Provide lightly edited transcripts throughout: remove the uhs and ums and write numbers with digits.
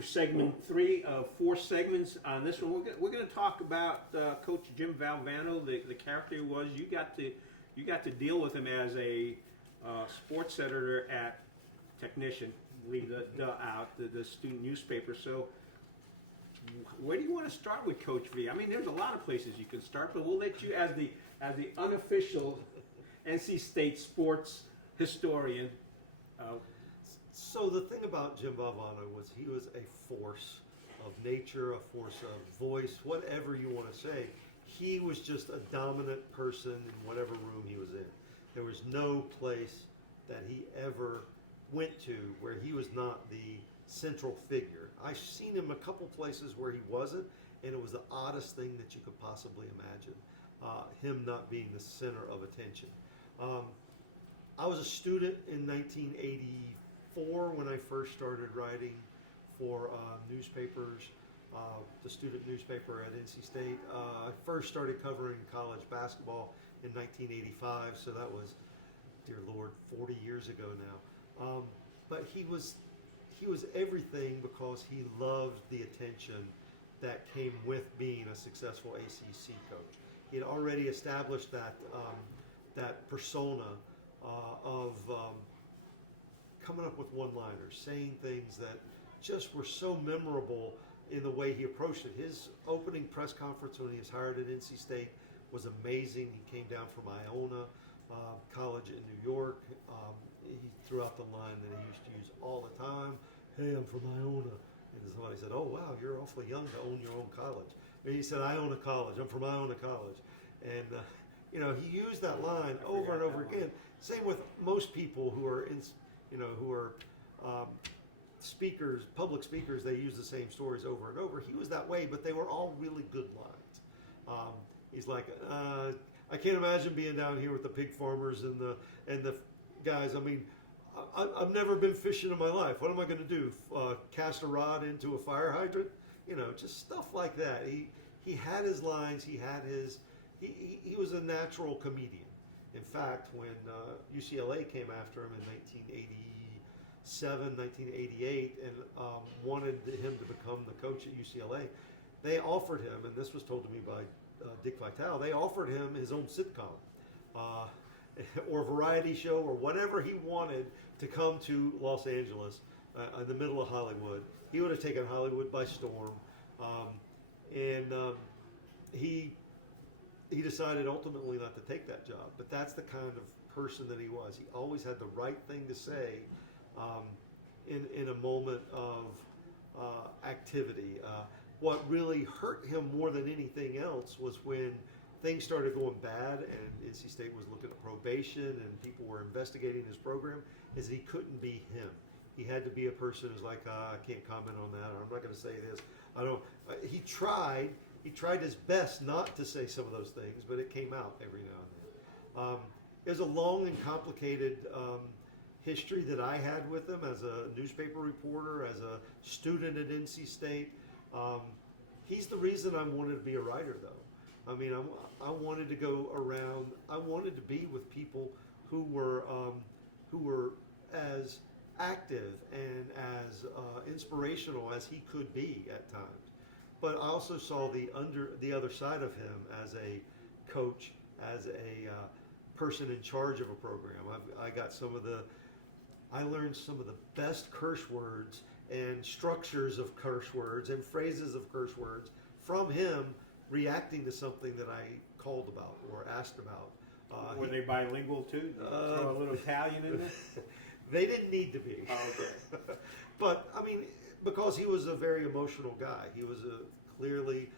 for segment 3 of 4 segments. On this one, we're going to talk about Coach Jim Valvano, the character he was. You got to deal with him as a sports editor at Technician. Leave the out, the student newspaper. So, where do you want to start with Coach V? I mean, there's a lot of places you can start, but we'll let you, as the unofficial NC State sports historian. So the thing about Jim Valvano was he was a force of nature, a force of voice, whatever you want to say. He was just a dominant person in whatever room he was in. There was no place that he ever went to where he was not the central figure. I've seen him a couple places where he wasn't, and it was the oddest thing that you could possibly imagine, him not being the center of attention. I was a student in 1984 when I first started writing for newspapers, the student newspaper at NC State. I first started covering college basketball in 1985, so that was, dear Lord, 40 years ago now. But he was everything because he loved the attention that came with being a successful ACC coach. He had already established that persona of coming up with one-liners, saying things that just were so memorable in the way he approached it. His opening press conference when he was hired at NC State was amazing. He came down from Iona College in New York. He threw out the line that he used to use all the time, "Hey, I'm from Iona." And somebody said, "Oh, wow, you're awfully young to own your own college." And he said, "I own a college. I'm from Iona College." And he used that line over and over again. Same with most people who are speakers, public speakers. They use the same stories over and over. He was that way, but they were all really good lines. He's like, I can't imagine being down here with the pig farmers and the guys. I mean, I've never been fishing in my life. What am I going to do? Cast a rod into a fire hydrant? Just stuff like that. He had his lines. He had his. He was a natural comedian. In fact, when UCLA came after him in 1987, 1988, and wanted him to become the coach at UCLA, they offered him, and this was told to me by Dick Vitale, they offered him his own sitcom or variety show or whatever he wanted to come to Los Angeles in the middle of Hollywood. He would have taken Hollywood by storm. He decided ultimately not to take that job, but that's the kind of person that he was. He always had the right thing to say in a moment of activity. What really hurt him more than anything else was when things started going bad and NC State was looking at probation and people were investigating his program, is he couldn't be him. He had to be a person who's like, I can't comment on that, or I'm not going to say this. I don't. He tried his best not to say some of those things, but it came out every now and then. There's a long and complicated history that I had with him as a newspaper reporter, as a student at NC State. He's the reason I wanted to be a writer, though. I mean, I wanted to go around. I wanted to be with people who were as active and as inspirational as he could be at times. But I also saw the other side of him as a coach, as a person in charge of a program. I learned some of the best curse words and structures of curse words and phrases of curse words from him reacting to something that I called about or asked about. Were they bilingual too? Did you throw a little Italian in there? They didn't need to be. Oh, okay. But, I mean, because he was a very emotional guy. He was clearly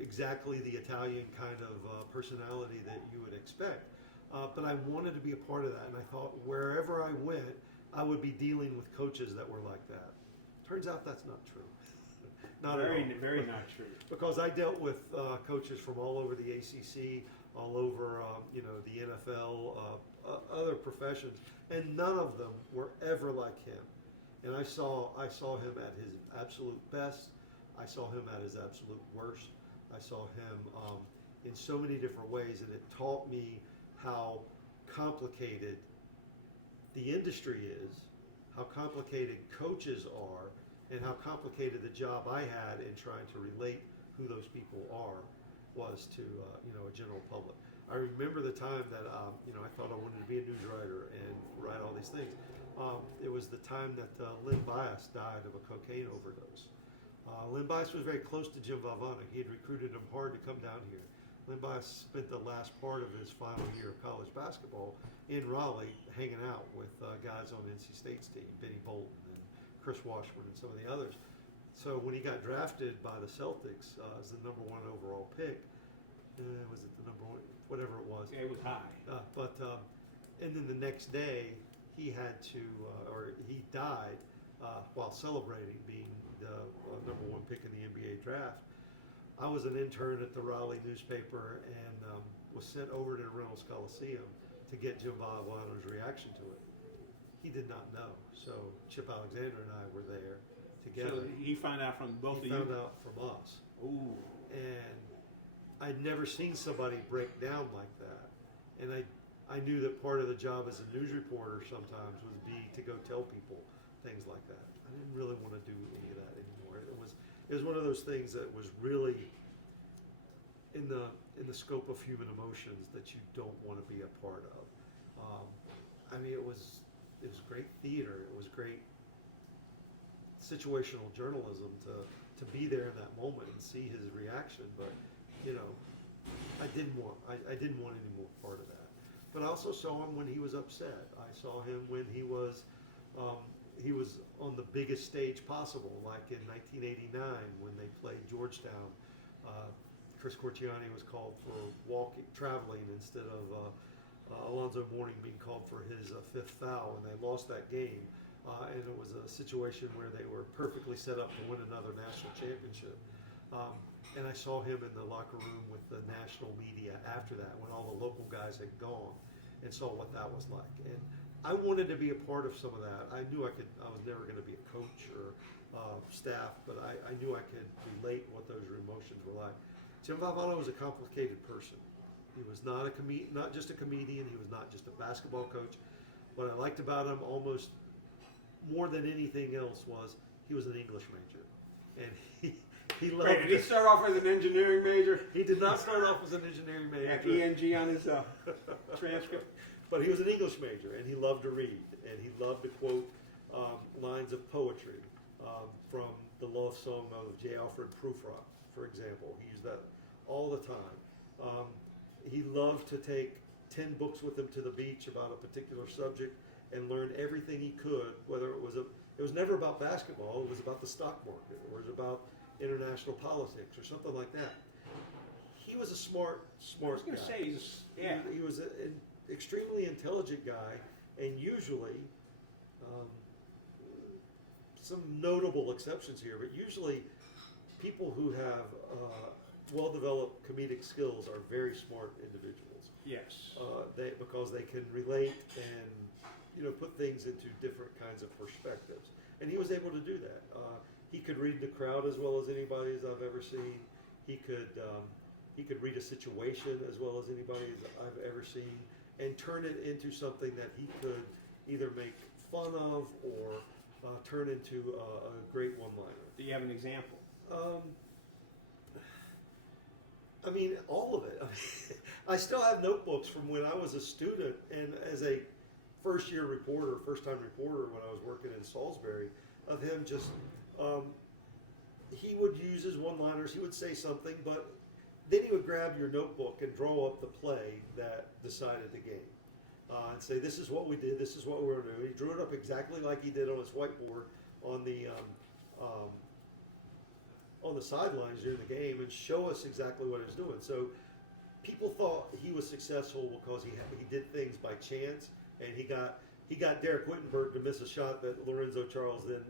exactly the Italian kind of personality that you would expect. But I wanted to be a part of that, and I thought wherever I went, I would be dealing with coaches that were like that. Turns out that's not true. Not at all. Very not true. Because I dealt with coaches from all over the ACC, all over the NFL, other professions, and none of them were ever like him. And I saw him at his absolute best. I saw him at his absolute worst. I saw him in so many different ways, and it taught me how complicated the industry is, how complicated coaches are, and how complicated the job I had in trying to relate who those people are was to a general public. I remember the time that I thought I wanted to be a news writer and write all these things. It was the time that Lynn Bias died of a cocaine overdose. Lynn Bias was very close to Jim Valvano. He had recruited him hard to come down here. Lynn Bias spent the last part of his final year of college basketball in Raleigh hanging out with guys on NC State's team, Benny Bolton and Chris Washburn and some of the others. So when he got drafted by the Celtics as the number 1 overall pick, was it the number 1? Whatever it was. Yeah, it was high. And then the next day he had to, or he died while celebrating being the number 1 pick in the NBA draft. I was an intern at the Raleigh newspaper and was sent over to Reynolds Coliseum to get Jim Valvano's reaction to it. He did not know. So Chip Alexander and I were there together. So he found out from both of you? He found out from us. Ooh. And I'd never seen somebody break down like that. And I knew that part of the job as a news reporter sometimes would be to go tell people things like that. I didn't really want to do any of that anymore. It was one of those things that was really in the scope of human emotions that you don't want to be a part of. It was great theater. It was great situational journalism to be there in that moment and see his reaction. But I didn't want any more part of that. But I also saw him when he was upset. I saw him when he was on the biggest stage possible, like in 1989 when they played Georgetown. Chris Corchiani was called for traveling instead of Alonzo Mourning being called for his 5th foul, and they lost that game. And it was a situation where they were perfectly set up to win another national championship. And I saw him in the locker room with the national media after that, when all the local guys had gone, and saw what that was like. And I wanted to be a part of some of that. I knew I was never going to be a coach or staff, but I knew I could relate what those emotions were like. Jim Valvano was a complicated person. He was not just a comedian. He was not just a basketball coach. What I liked about him almost more than anything else was he was an English major, and he loved. Wait, did he start off as an engineering major? He did not start off as an engineering major. Had ENG on his transcript. But he was an English major, and he loved to read, and he loved to quote lines of poetry from the love song of J. Alfred Prufrock, for example. He used that all the time. He loved to take 10 books with him to the beach about a particular subject and learn everything he could, whether it was never about basketball, it was about the stock market, or it was about international politics, or something like that. He was a smart I was going guy. to say, He was an extremely intelligent guy, and usually, some notable exceptions here, but usually people who have well-developed comedic skills are very smart individuals. Yes. Because they can relate and put things into different kinds of perspectives, and he was able to do that. He could read the crowd as well as anybody as I've ever seen. He could read a situation as well as anybody as I've ever seen, and turn it into something that he could either make fun of or turn into a great one-liner. Do you have an example? All of it. I still have notebooks from when I was a student and as a first-time reporter when I was working in Salisbury, of him just, he would use his one-liners, he would say something, but then he would grab your notebook and draw up the play that decided the game. And say, this is what we did, this is what we were going to do. He drew it up exactly like he did on his whiteboard on the sidelines during the game, and show us exactly what he was doing. So people thought he was successful because he did things by chance, and he got Derek Wittenberg to miss a shot that Lorenzo Charles then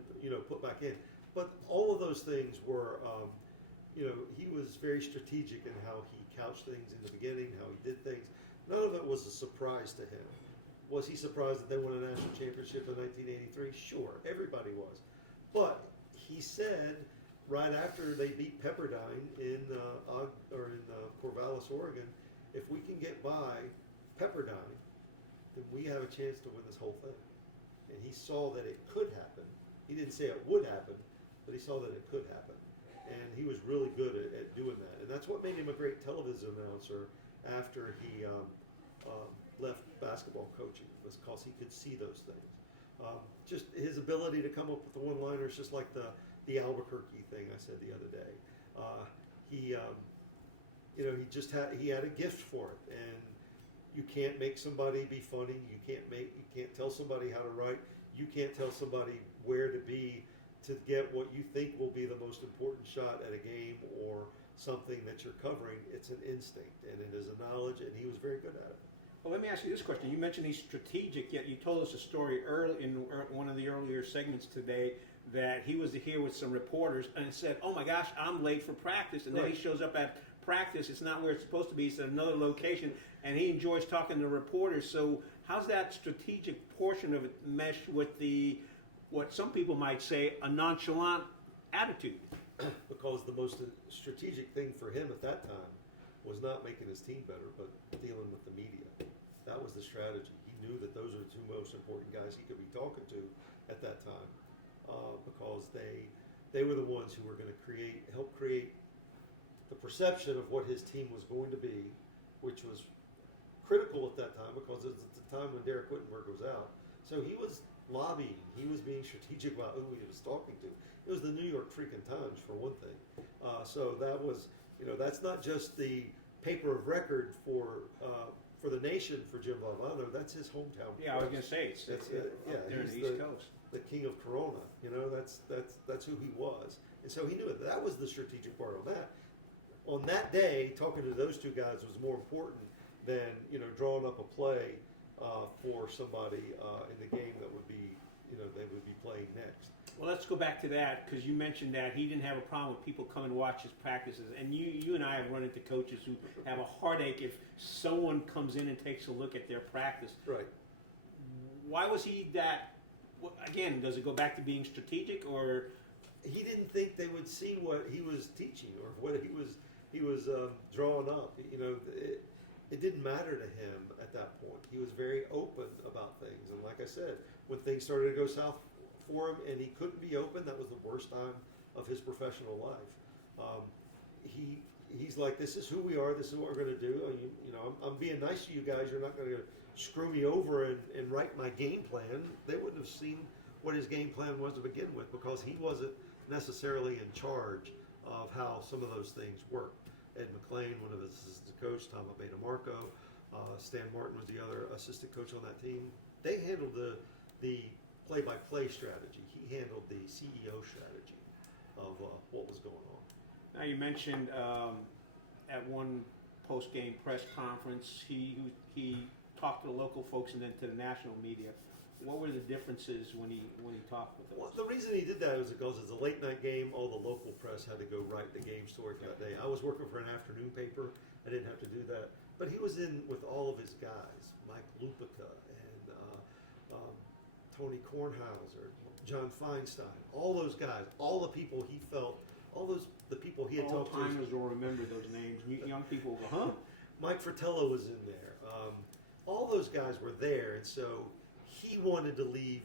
put back in. But all of those things were, he was very strategic in how he couched things in the beginning, how he did things. None of it was a surprise to him. Was he surprised that they won a national championship in 1983? Sure, everybody was. But he said right after they beat Pepperdine in Corvallis, Oregon, if we can get by Pepperdine, then we have a chance to win this whole thing. And he saw that it could happen. He didn't say it would happen, he saw that it could happen. And he was really good at doing that. And that's what made him a great television announcer after he left basketball coaching, was because he could see those things. Just his ability to come up with the one-liners, just like the Albuquerque thing I said the other day. He had a gift for it, and you can't make somebody be funny. You can't tell somebody how to write. You can't tell somebody where to be to get what you think will be the most important shot at a game or something that you're covering. It's an instinct, and it is a knowledge, and he was very good at it. Well, let me ask you this question. You mentioned he's strategic, yet you told us a story early in one of the earlier segments today that he was here with some reporters and said, "Oh my gosh, I'm late for practice," and then he shows up at practice. It's not where it's supposed to be. It's at another location, and he enjoys talking to reporters. So how's that strategic portion of it mesh with what some people might say, a nonchalant attitude? Because the most strategic thing for him at that time was not making his team better, but dealing with the media. That was the strategy. He knew that those are the two most important guys he could be talking to at that time, because they were the ones who were going to help create the perception of what his team was going to be, which was critical at that time because it was at the time when Derek Whittenberg was out. So he was lobbying. He was being strategic about who he was talking to. It was the New York freaking Times, for one thing. So that was, that's not just the paper of record for the nation for Jim Valvano. That's his hometown. Yeah, I was going to say it's there in the East Coast. The king of Corona. That's who he was, and so he knew it. That was the strategic part on that. On that day, talking to those two guys was more important than drawing up a play for somebody in the game that would be they would be playing next. Well, let's go back to that, because you mentioned that he didn't have a problem with people coming to watch his practices, and you and I have run into coaches who have a heartache if someone comes in and takes a look at their practice. Right. Why was he that? Again, does it go back to being strategic, or he didn't think they would see what he was teaching or what he was drawing up? It didn't matter to him at that point. He was very open about things, and like I said, when things started to go south for him and he couldn't be open, that was the worst time of his professional life. He's like, this is who we are. This is what we're going to do. I'm being nice to you guys. You're not going to screw me over and write my game plan. They wouldn't have seen what his game plan was to begin with, because he wasn't necessarily in charge of how some of those things worked. Ed McClain, one of his assistant coach, Tom Abeta-Marco, Stan Martin was the other assistant coach on that team. They handled the play-by-play strategy. He handled the CEO strategy of what was going on. now you mentioned at one post-game press conference he talked to the local folks and then to the national media. What were the differences when he talked with us? Well, the reason he did that was because it's a late night game. All the local press had to go write the game story for that day. I was working for an afternoon paper. I didn't have to do that. But he was in with all of his guys, Mike Lupica and Tony Kornhauser, John Feinstein, all those guys, all the people he felt, the people he had talked to. Old-timers will remember those names. Young people will go, huh? Mike Fratello was in there. All those guys were there, and so he wanted to leave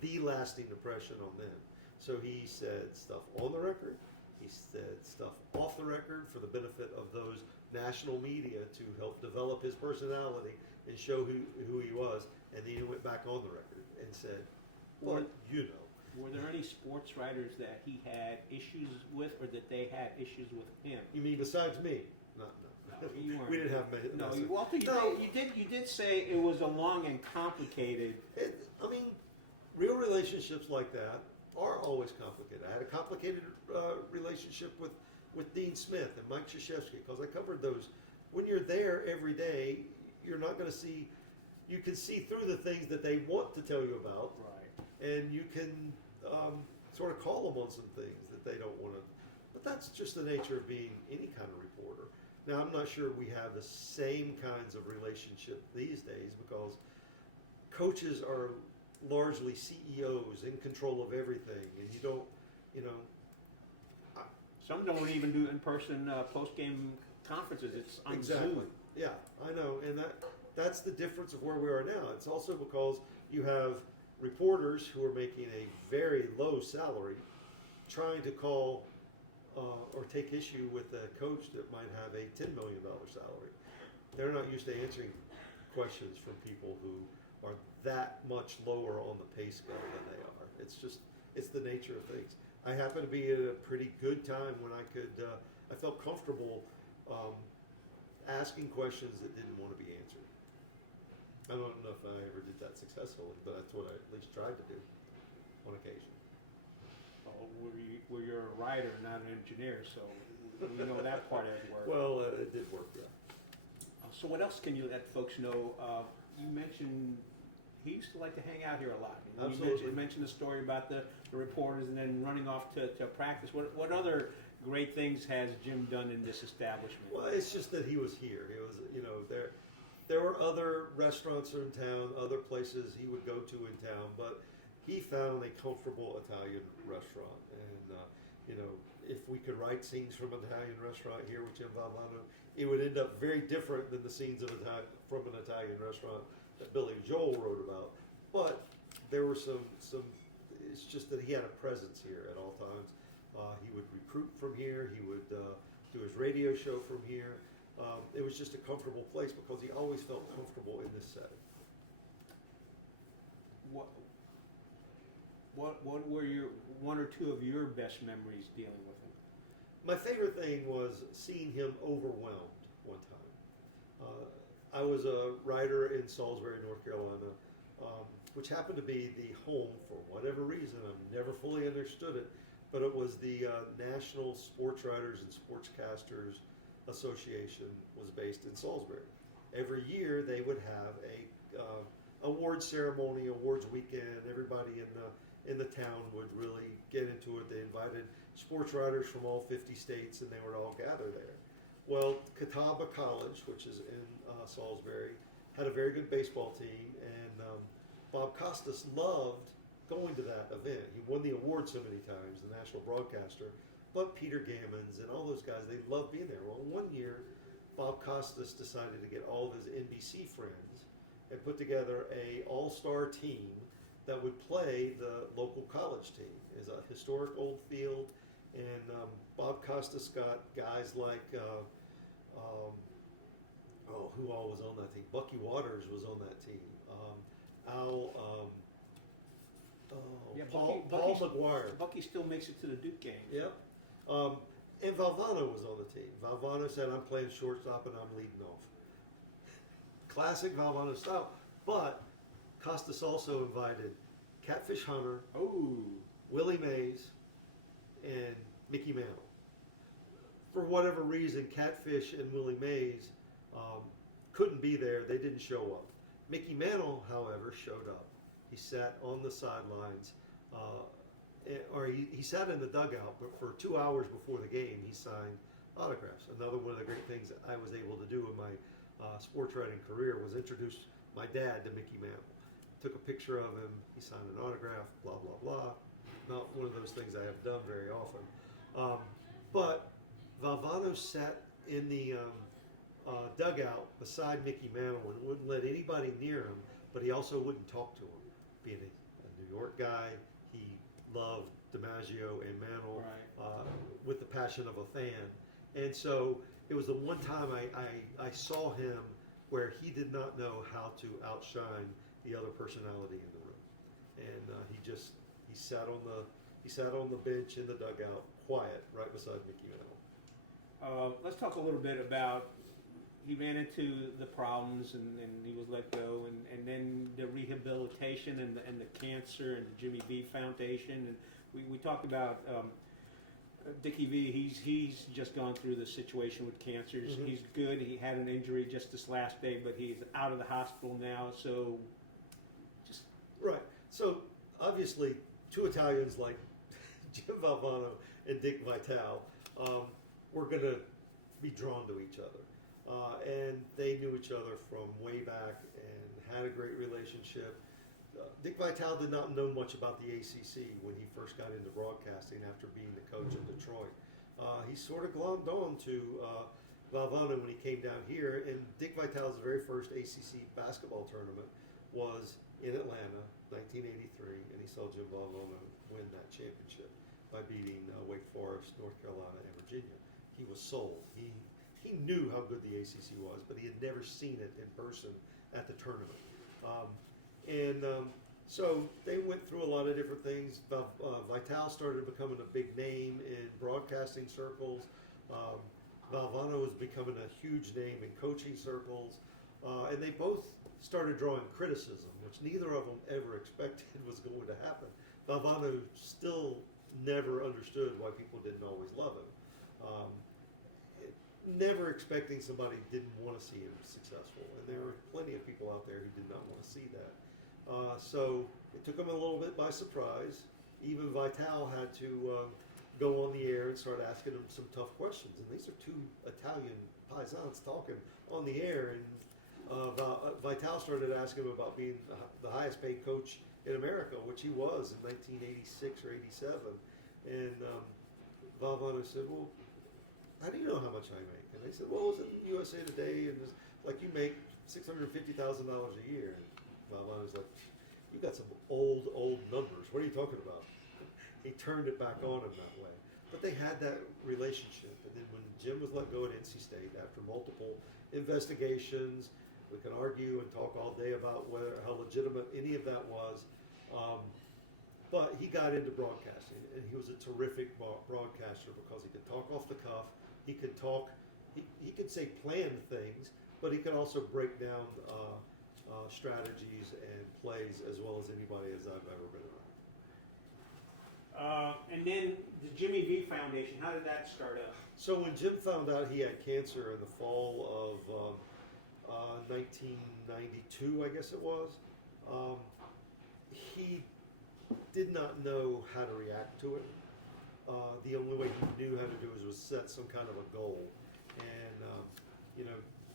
the lasting impression on them. So he said stuff on the record. He said stuff off the record for the benefit of those national media to help develop his personality and show who he was. And then he went back on the record and said, well, Were there any sports writers that he had issues with, or that they had issues with him? You mean besides me? No. You weren't. We didn't have many. No, Walter, you did say it was a long and complicated. Real relationships like that are always complicated. I had a complicated relationship with Dean Smith and Mike Krzyzewski because I covered those. When you're there every day, you're not going to see. You can see through the things that they want to tell you about, right? And you can sort of call them on some things that they don't want to. But that's just the nature of being any kind of reporter. Now, I'm not sure we have the same kinds of relationship these days because coaches are largely CEOs in control of everything, and you don't. Some don't even do in-person post-game conferences. It's on exactly. Zoom. Yeah, I know, and that's the difference of where we are now. It's also because you have reporters who are making a very low salary trying to call or take issue with a coach that might have a $10 million salary. They're not used to answering questions from people who are that much lower on the pay scale than they are. It's the nature of things. I happen to be at a pretty good time when I felt comfortable asking questions that didn't want to be answered. I don't know if I ever did that successfully, but that's what I at least tried to do on occasion. Well, you're a writer, not an engineer, so we know that part has worked. Well, it did work, yeah. So what else can you let folks know? You mentioned he used to like to hang out here a lot. Absolutely. You mentioned the story about the reporters and then running off to practice. What other great things has Jim done in this establishment? Well, it's just that he was here. He was, there were other restaurants in town, other places he would go to in town, but he found a comfortable Italian restaurant. And, if we could write scenes from an Italian restaurant here with Jim Valvano, it would end up very different than the scenes from an Italian restaurant that Billy Joel wrote about. But there were some it's just that he had a presence here at all times. He would recruit from here. He would do his radio show from here. It was just a comfortable place because he always felt comfortable in this setting. What were your one or two of your best memories dealing with him? My favorite thing was seeing him overwhelmed one time. I was a writer in Salisbury, North Carolina, which happened to be the home, for whatever reason, I've never fully understood it, but it was the National Sports Writers and Sportscasters Association was based in Salisbury. Every year they would have a awards ceremony, awards weekend. Everybody in the town would really get into it. They invited sports writers from all 50 states, and they would all gather there. Well, Catawba College, which is in Salisbury, had a very good baseball team, and Bob Costas loved going to that event. He won the award so many times, the national broadcaster. But Peter Gammons and all those guys, they loved being there. Well, one year, Bob Costas decided to get all of his NBC friends and put together a all-star team that would play the local college team. It's a historic old field, and Bob Costas got guys like, who all was on that team? Bucky Waters was on that team. Paul McGuire. Bucky still makes it to the Duke game. Yep. And Valvano was on the team. Valvano said, I'm playing shortstop and I'm leading off. Classic Valvano style. But Costas also invited Catfish Hunter, Willie Mays, and Mickey Mantle. For whatever reason, Catfish and Willie Mays couldn't be there. They didn't show up. Mickey Mantle, however, showed up. He sat on the sidelines, he sat in the dugout, but for 2 hours before the game, he signed autographs. Another one of the great things that I was able to do in my sports writing career was introduce my dad to Mickey Mantle. Took a picture of him, he signed an autograph, blah, blah, blah. Not one of those things I have done very often. But Valvano sat in the dugout beside Mickey Mantle and wouldn't let anybody near him, but he also wouldn't talk to him. Being a New York guy, he loved DiMaggio and Mantle with the passion of a fan. And so it was the one time I saw him where he did not know how to outshine the other personality in the room. And he sat on the bench in the dugout, quiet, right beside Mickey Mantle. Let's talk a little bit about, he ran into the problems and he was let go, and then the rehabilitation and the cancer and the Jimmy V Foundation. And we talked about Dickie V. He's just gone through the situation with cancer. Mm-hmm. He's good. He had an injury just this last day, but he's out of the hospital now. So just right. So obviously, two Italians like Jim Valvano and Dick Vitale were going to be drawn to each other. And they knew each other from way back and had a great relationship. Dick Vitale did not know much about the ACC when he first got into broadcasting after being the coach in Detroit. He sort of glommed on to Valvano when he came down here, and Dick Vitale's very first ACC basketball tournament was in Atlanta, 1983, and he saw Jim Valvano win that championship. by beating Wake Forest, North Carolina, and Virginia. He was sold. He knew how good the ACC was, but he had never seen it in person at the tournament. So they went through a lot of different things. Vitale started becoming a big name in broadcasting circles. Valvano was becoming a huge name in coaching circles. And they both started drawing criticism, which neither of them ever expected was going to happen. Valvano still never understood why people didn't always love him. Never expecting somebody didn't want to see him successful. And there were plenty of people out there who did not want to see that. So it took him a little bit by surprise. Even Vitale had to go on the air and start asking him some tough questions. And these are two Italian paisans talking on the air. And Vitale started asking him about being the highest paid coach in America, which he was in 1986 or 87. And Valvano said, well, how do you know how much I make? And they said, well, it's in USA Today, and it's like you make $650,000 a year. And Valvano's like, you got some old numbers. What are you talking about? He turned it back on him that way. But they had that relationship. And then when Jim was let go at NC State after multiple investigations, we can argue and talk all day about how legitimate any of that was. But he got into broadcasting, and he was a terrific broadcaster because he could talk off the cuff. He could talk. He could say planned things, but he could also break down strategies and plays as well as anybody as I've ever been around. And then the Jimmy V Foundation, how did that start up? So when Jim found out he had cancer in the fall of 1992, I guess it was, he did not know how to react to it. The only way he knew how to do it was set some kind of a goal. And,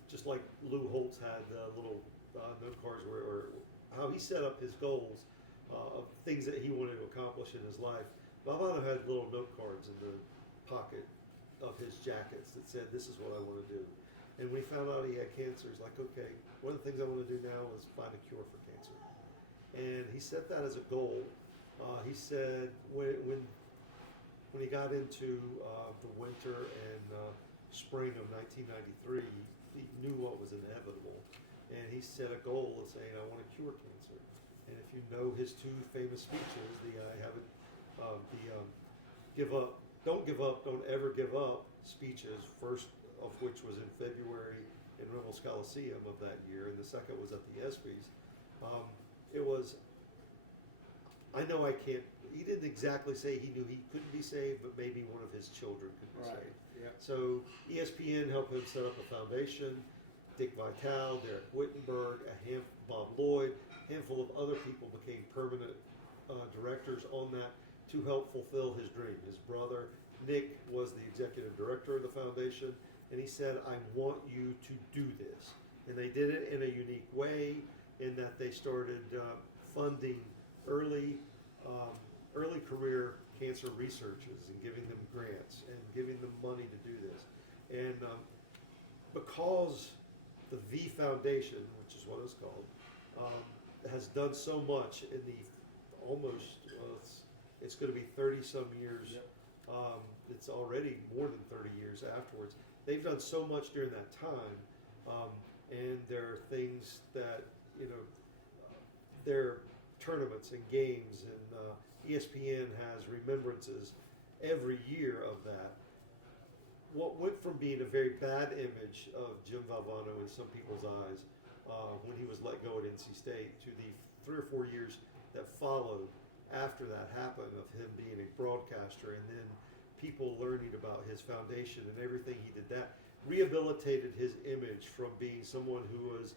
just like Lou Holtz had little note cards or how he set up his goals of things that he wanted to accomplish in his life, Valvano had little note cards in the pocket of his jackets that said, this is what I want to do. And when he found out he had cancer, he's like, okay, one of the things I want to do now is find a cure for cancer. And he set that as a goal. He said when he got into the winter and spring of 1993, he knew what was inevitable. And he set a goal of saying, I want to cure cancer. And if you know his two famous speeches, give up, don't give up, don't ever give up speeches, first of which was in February in Reynolds Coliseum of that year, and the second was at the ESPYs. It was, I know I can't, he didn't exactly say he knew he couldn't be saved, but maybe one of his children could be saved. Yep. So ESPN helped him set up a foundation. Dick Vitale, Derek Wittenberg, Bob Lloyd, a handful of other people became permanent directors on that to help fulfill his dream. His brother, Nick, was the executive director of the foundation, and he said, I want you to do this. And they did it in a unique way in that they started funding early career cancer researchers and giving them grants and giving them money to do this. And because the V Foundation, which is what it's called, has done so much in the it's going to be 30 some years. Yep. It's already more than 30 years afterwards. They've done so much during that time, and there are things that, there are tournaments and games, and ESPN has remembrances every year of that. What went from being a very bad image of Jim Valvano in some people's eyes when he was let go at NC State to the 3 or 4 years that followed after that happened of him being a broadcaster, and then people learning about his foundation and everything he did, that rehabilitated his image from being someone who was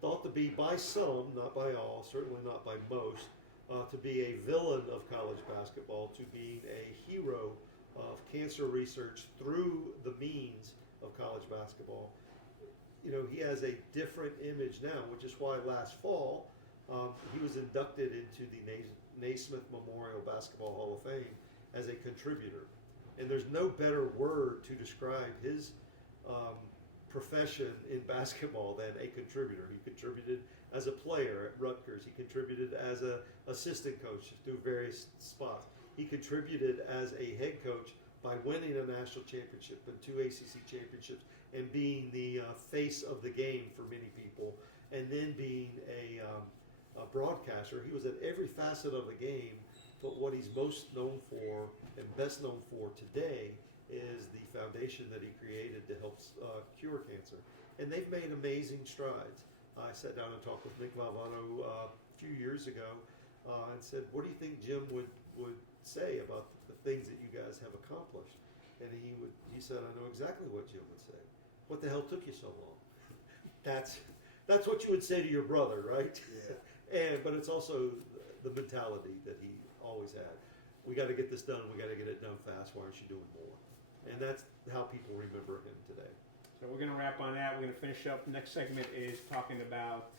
thought to be by some, not by all, certainly not by most, to be a villain of college basketball, to being a hero of cancer research through the means of college basketball. He has a different image now, which is why last fall he was inducted into the Naismith Memorial Basketball Hall of Fame as a contributor. And there's no better word to describe his profession in basketball than a contributor. He contributed as a player at Rutgers. He contributed as an assistant coach through various spots. He contributed as a head coach by winning a national championship and 2 ACC championships and being the face of the game for many people, and then being a broadcaster. He was at every facet of the game, but what he's most known for and best known for today is the foundation that he created to help cure cancer. And they've made amazing strides. I sat down and talked with Nick Valvano a few years ago and said, what do you think Jim would say about the things that you guys have accomplished? And he said, I know exactly what Jim would say. What the hell took you so long? That's what you would say to your brother, right? Yeah. But it's also the mentality that he always had. We got to get this done. We got to get it done fast. Why aren't you doing more? And that's how people remember him today. So we're going to wrap on that. We're going to finish up. Next segment is talking about